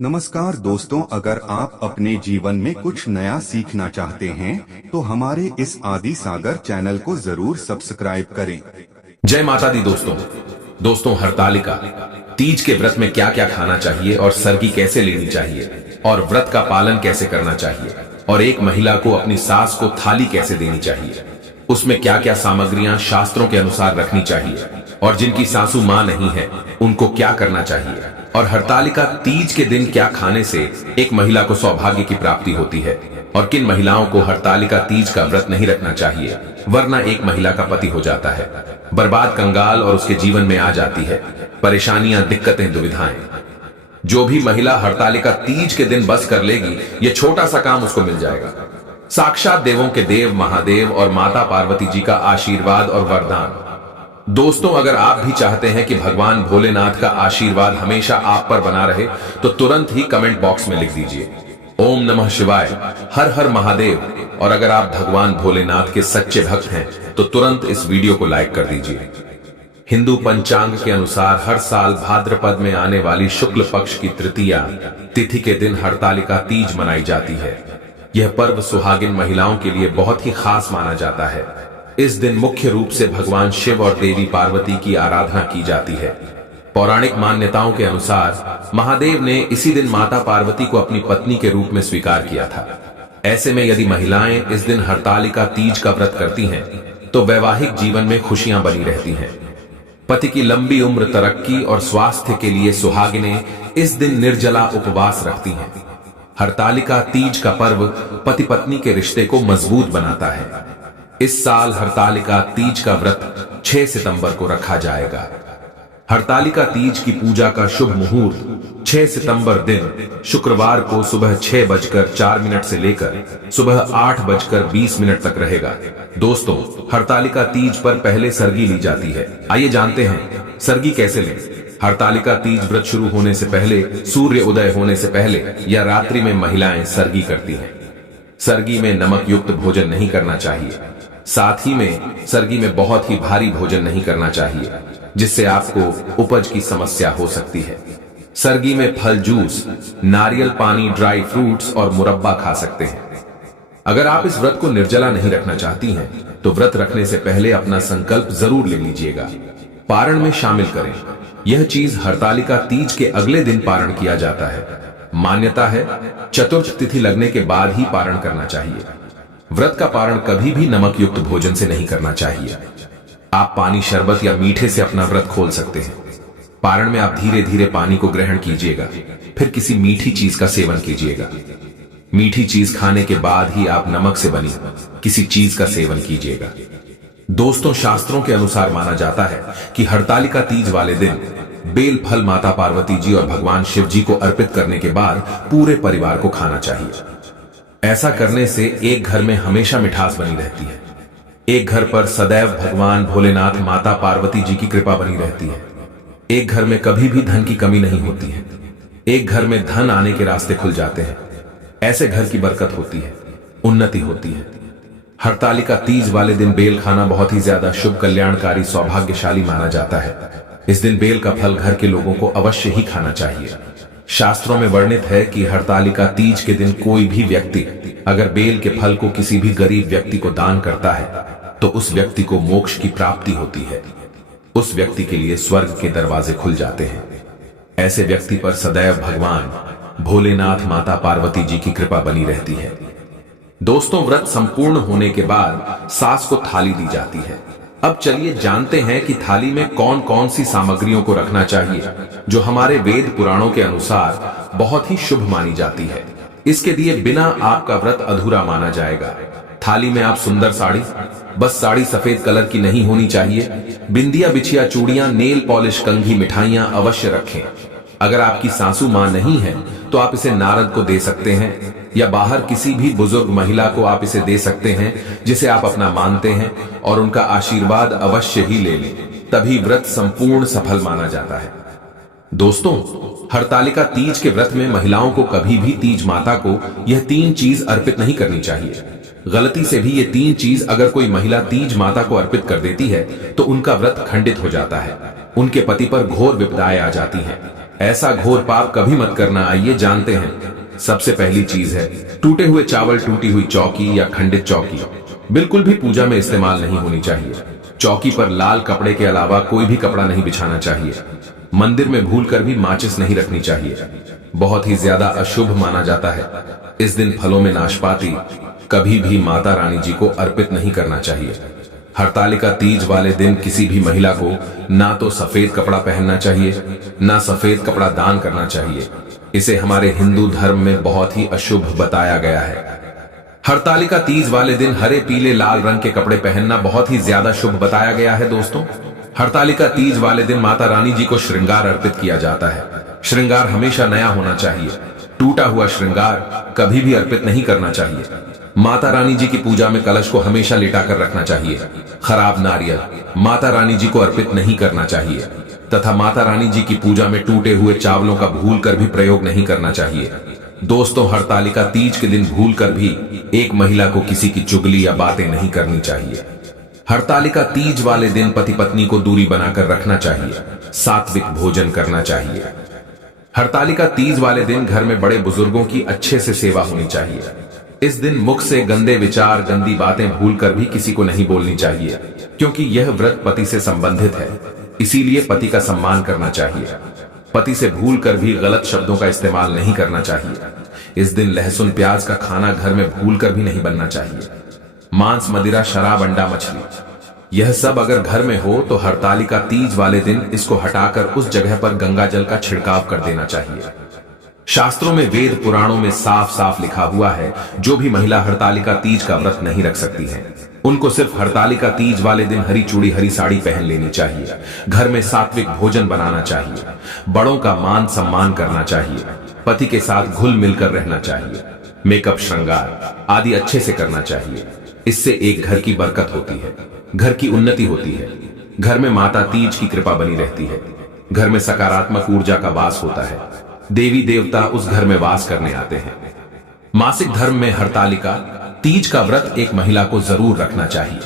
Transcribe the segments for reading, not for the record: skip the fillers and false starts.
नमस्कार दोस्तों, अगर आप अपने जीवन में कुछ नया सीखना चाहते हैं तो हमारे इस आदि सागर चैनल को जरूर सब्सक्राइब करें। जय माता दी दोस्तों हरतालिका तीज के व्रत में क्या क्या खाना चाहिए और सरगी कैसे लेनी चाहिए और व्रत का पालन कैसे करना चाहिए और एक महिला को अपनी सास को थाली कैसे देनी चाहिए, उसमें क्या क्या सामग्रियां शास्त्रों के अनुसार रखनी चाहिए और जिनकी सासू मां नहीं है उनको क्या करना चाहिए और हरतालिका तीज के दिन क्या खाने से एक महिला को सौभाग्य की प्राप्ति होती है और किन महिलाओं को हरतालिका तीज का व्रत नहीं रखना चाहिए वरना एक महिला का पति हो जाता है, बर्बाद कंगाल और उसके जीवन में आ जाती है परेशानियां, दिक्कतें, दुविधाएं। जो भी महिला हरतालिका तीज के दिन बस कर लेगी, ये छोटा सा काम उसको मिल जाएगा। साक्षात देवों के देव महादेव और माता पार्वती जी का आशीर्वाद और वरदान। दोस्तों, अगर आप भी चाहते हैं कि भगवान भोलेनाथ का आशीर्वाद हमेशा आप पर बना रहे तो तुरंत ही कमेंट बॉक्स में लिख दीजिए ओम नमः शिवाय, हर हर महादेव। और अगर आप भगवान भोलेनाथ के सच्चे भक्त हैं तो तुरंत इस वीडियो को लाइक कर दीजिए। हिंदू पंचांग के अनुसार हर साल भाद्रपद में आने वाली शुक्ल पक्ष की तृतीया तिथि के दिन हरतालिका तीज मनाई जाती है। यह पर्व सुहागिन महिलाओं के लिए बहुत ही खास माना जाता है। इस दिन मुख्य रूप से भगवान शिव और देवी पार्वती की आराधना की जाती है। पौराणिक मान्यताओं के अनुसार महादेव ने इसी दिन माता पार्वती को अपनी पत्नी के रूप में स्वीकार किया था। ऐसे में यदि महिलाएं इस दिन हरतालिका तीज का व्रत करती हैं तो वैवाहिक जीवन में खुशियां बनी रहती हैं। पति की लंबी उम्र, तरक्की और स्वास्थ्य के लिए सुहागिनें इस दिन निर्जला उपवास रखती हैं। हरतालिका तीज का पर्व पति पत्नी के रिश्ते को मजबूत बनाता है। इस साल हरतालिका तीज का व्रत 6 सितंबर को रखा जाएगा। हरतालिका तीज की पूजा का शुभ मुहूर्त 6 सितंबर दिन शुक्रवार को सुबह 6:04 से लेकर सुबह 8:20 तक रहेगा। दोस्तों, हरतालिका तीज पर पहले सरगी ली जाती है। आइए जानते हैं सरगी कैसे लें। हरतालिका तीज व्रत शुरू होने से पहले, सूर्य उदय होने से पहले या रात्रि में महिलाएं सरगी करती हैं। सरगी में नमक युक्त भोजन नहीं करना चाहिए। साथ ही में सरगी में बहुत ही भारी भोजन नहीं करना चाहिए जिससे आपको उपज की समस्या हो सकती है। सरगी में फल जूस, नारियल पानी, ड्राई फ्रूट्स और मुरब्बा खा सकते हैं। अगर आप इस व्रत को निर्जला नहीं रखना चाहती हैं तो व्रत रखने से पहले अपना संकल्प जरूर ले लीजिएगा। पारण में शामिल करें। यह चीज हरतालिका तीज के अगले दिन पारण किया जाता है। मान्यता है चतुर्थ तिथि लगने के बाद ही पारण करना चाहिए। व्रत का पारण कभी भी नमक युक्त भोजन से नहीं करना चाहिए। आप पानी, शरबत या मीठे से अपना व्रत खोल सकते हैं। पारण में आप धीरे धीरे पानी को ग्रहण कीजिएगा, फिर किसी मीठी चीज का सेवन कीजिएगा। मीठी चीज खाने के बाद ही आप नमक से बनी किसी चीज का सेवन कीजिएगा। दोस्तों, शास्त्रों के अनुसार माना जाता है कि हरतालिका तीज वाले दिन बेल फल माता पार्वती जी और भगवान शिव जी को अर्पित करने के बाद पूरे परिवार को खाना चाहिए। ऐसा करने से एक घर में हमेशा मिठास बनी रहती है। एक घर पर सदैव भगवान भोलेनाथ, माता पार्वती जी की कृपा बनी रहती है। एक घर में कभी भी धन की कमी नहीं होती है। एक घर में धन आने के रास्ते खुल जाते हैं। ऐसे घर की बरकत होती है, उन्नति होती है। हरतालिका तीज वाले दिन बेल खाना बहुत ही ज्यादा शुभ, कल्याणकारी, सौभाग्यशाली माना जाता है। इस दिन बेल का फल घर के लोगों को अवश्य ही खाना चाहिए। शास्त्रों में वर्णित है कि हरतालिका तीज के दिन कोई भी व्यक्ति अगर बेल के फल को किसी भी गरीब व्यक्ति को दान करता है तो उस व्यक्ति को मोक्ष की प्राप्ति होती है। उस व्यक्ति के लिए स्वर्ग के दरवाजे खुल जाते हैं। ऐसे व्यक्ति पर सदैव भगवान भोलेनाथ, माता पार्वती जी की कृपा बनी रहती है। दोस्तों, व्रत संपूर्ण होने के बाद सास को थाली दी जाती है। अब चलिए जानते हैं कि थाली में कौन कौन सी सामग्रियों को रखना चाहिए जो हमारे वेद पुराणों के अनुसार बहुत ही शुभ मानी जाती है। इसके दिए बिना आपका व्रत अधूरा माना जाएगा। थाली में आप सुंदर साड़ी, बस साड़ी सफेद कलर की नहीं होनी चाहिए। बिंदिया, बिछिया, चूड़ियां, नेल पॉलिश, कंघी, मिठाइयां अवश्य रखें। अगर आपकी सासू मां नहीं है तो आप इसे नारद को दे सकते हैं या बाहर किसी भी बुजुर्ग महिला को आप इसे दे सकते हैं जिसे आप अपना मानते हैं और उनका आशीर्वाद अवश्य ही ले लें, तभी व्रत संपूर्ण सफल माना जाता है। दोस्तों, हरतालिका तीज के व्रत में महिलाओं को कभी भी तीज माता को यह 3 चीज अर्पित नहीं करनी चाहिए। गलती से भी ये 3 चीज अगर कोई महिला तीज माता को अर्पित कर देती है तो उनका व्रत खंडित हो जाता है। उनके पति पर घोर विपदाएं आ जाती हैं। ऐसा घोर पाप कभी मत करना। आइए जानते हैं। सबसे पहली चीज है टूटे हुए चावल, टूटी हुई चौकी या खंडित चौकी बिल्कुल भी पूजा में इस्तेमाल नहीं होनी चाहिए। चौकी पर लाल कपड़े के अलावा कोई भी कपड़ा नहीं बिछाना चाहिए। मंदिर में भूलकर भी माचिस नहीं रखनी चाहिए, बहुत ही ज्यादा अशुभ माना जाता है। इस दिन फलों में नाशपाती कभी भी माता रानी जी को अर्पित नहीं करना चाहिए। हरतालिका तीज वाले दिन किसी भी महिला को ना तो सफेद कपड़ा पहनना चाहिए, ना सफेद कपड़ा दान करना चाहिए। इसे हमारे हिंदू धर्म में बहुत ही अशुभ बताया गया है। हरतालिका तीज वाले दिन हरे, पीले, लाल रंग के कपड़े पहनना बहुत ही ज्यादा शुभ बताया गया है। दोस्तों, हरतालिका तीज वाले दिन माता रानी जी को श्रृंगार अर्पित किया जाता है। श्रृंगार हमेशा नया होना चाहिए। टूटा हुआ श्रृंगार कभी भी अर्पित नहीं करना चाहिए। माता रानी जी की पूजा में कलश को हमेशा लिटाकर रखना चाहिए। खराब नारियल माता रानी जी को अर्पित नहीं करना चाहिए तथा माता रानी जी की पूजा में टूटे हुए चावलों का भूलकर भी प्रयोग नहीं करना चाहिए। दोस्तों, हरतालिका तीज के दिन भूलकर भी एक महिला को किसी की चुगली या बातें नहीं करनी चाहिए। हरतालिका तीज वाले दिन पति पत्नी को दूरी बनाकर रखना चाहिए। सात्विक भोजन करना चाहिए। हरतालिका तीज वाले दिन घर में बड़े बुजुर्गों की अच्छे से सेवा होनी चाहिए। इस दिन मुख से गंदे विचार, गंदी बातें भूलकर भी किसी को नहीं बोलनी चाहिए, क्योंकि यह व्रत पति से संबंधित है। इसीलिए पति का सम्मान करना चाहिए। पति से भूलकर भी गलत शब्दों का इस्तेमाल नहीं करना चाहिए। इस दिन लहसुन, प्याज का खाना घर में भूलकर भी नहीं बनना चाहिए। मांस, मदिरा, शराब, अंडा, मछली, यह सब अगर घर में हो तो हरतालिका तीज वाले दिन इसको हटाकर उस जगह पर गंगा जल का छिड़काव कर देना चाहिए। शास्त्रों में, वेद पुराणों में साफ साफ लिखा हुआ है, जो भी महिला हरतालिका तीज का व्रत नहीं रख सकती है, उनको सिर्फ हरतालिका तीज वाले दिन हरी चूड़ी, हरी साड़ी पहन लेनी चाहिए। घर में सात्विक भोजन बनाना चाहिए। बड़ों का मान सम्मान करना चाहिए। पति के साथ घुल मिलकर रहना चाहिए। मेकअप, श्रृंगार आदि अच्छे से करना चाहिए। इससे एक घर की बरकत होती है, घर की उन्नति होती है। घर में माता तीज की कृपा बनी रहती है। घर में सकारात्मक ऊर्जा का वास होता है। देवी देवता उस घर में वास करने आते हैं। मासिक धर्म में हरतालिका तीज का व्रत एक महिला को जरूर रखना चाहिए,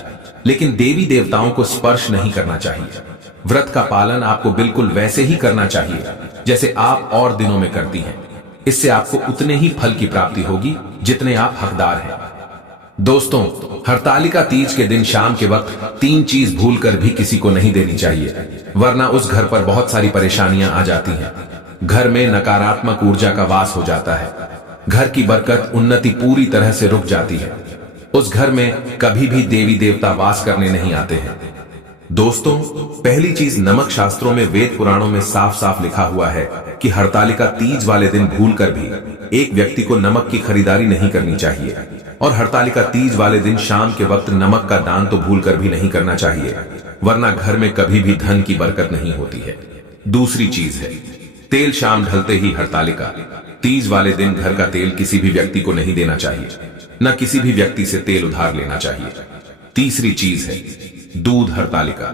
लेकिन देवी देवताओं को स्पर्श नहीं करना चाहिए। व्रत का पालन आपको बिल्कुल वैसे ही करना चाहिए जैसे आप और दिनों में करती हैं। इससे आपको उतने ही फल की प्राप्ति होगी जितने आप हकदार हैं। दोस्तों, हरतालिका तीज के दिन शाम के वक्त 3 चीज भूलकर भी किसी को नहीं देनी चाहिए, वरना उस घर पर बहुत सारी परेशानियां आ जाती हैं। घर में नकारात्मक ऊर्जा का वास हो जाता है। घर की बरकत, उन्नति पूरी तरह से रुक जाती है। उस घर में कभी भी देवी देवता वास करने नहीं आते हैं। दोस्तों, पहली चीज, नमक शास्त्रों में, वेद पुराणों में साफ साफ लिखा हुआ है कि हरतालिका तीज वाले दिन भूलकर भी एक व्यक्ति को नमक की खरीदारी नहीं करनी चाहिए। और हरतालिका तीज वाले दिन शाम के वक्त नमक का दान तो भूलकर भी नहीं करना चाहिए, वरना घर में कभी भी धन की बरकत नहीं होती है। दूसरी चीज है तेल। शाम ढलते ही हरतालिका तीज वाले दिन घर का तेल किसी भी व्यक्ति को नहीं देना चाहिए, न किसी भी व्यक्ति से तेल उधार लेना चाहिए। तीसरी चीज है दूध। हरतालिका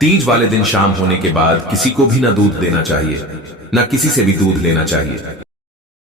तीज वाले दिन शाम होने के बाद किसी को भी न दूध देना चाहिए, न किसी से भी दूध लेना चाहिए।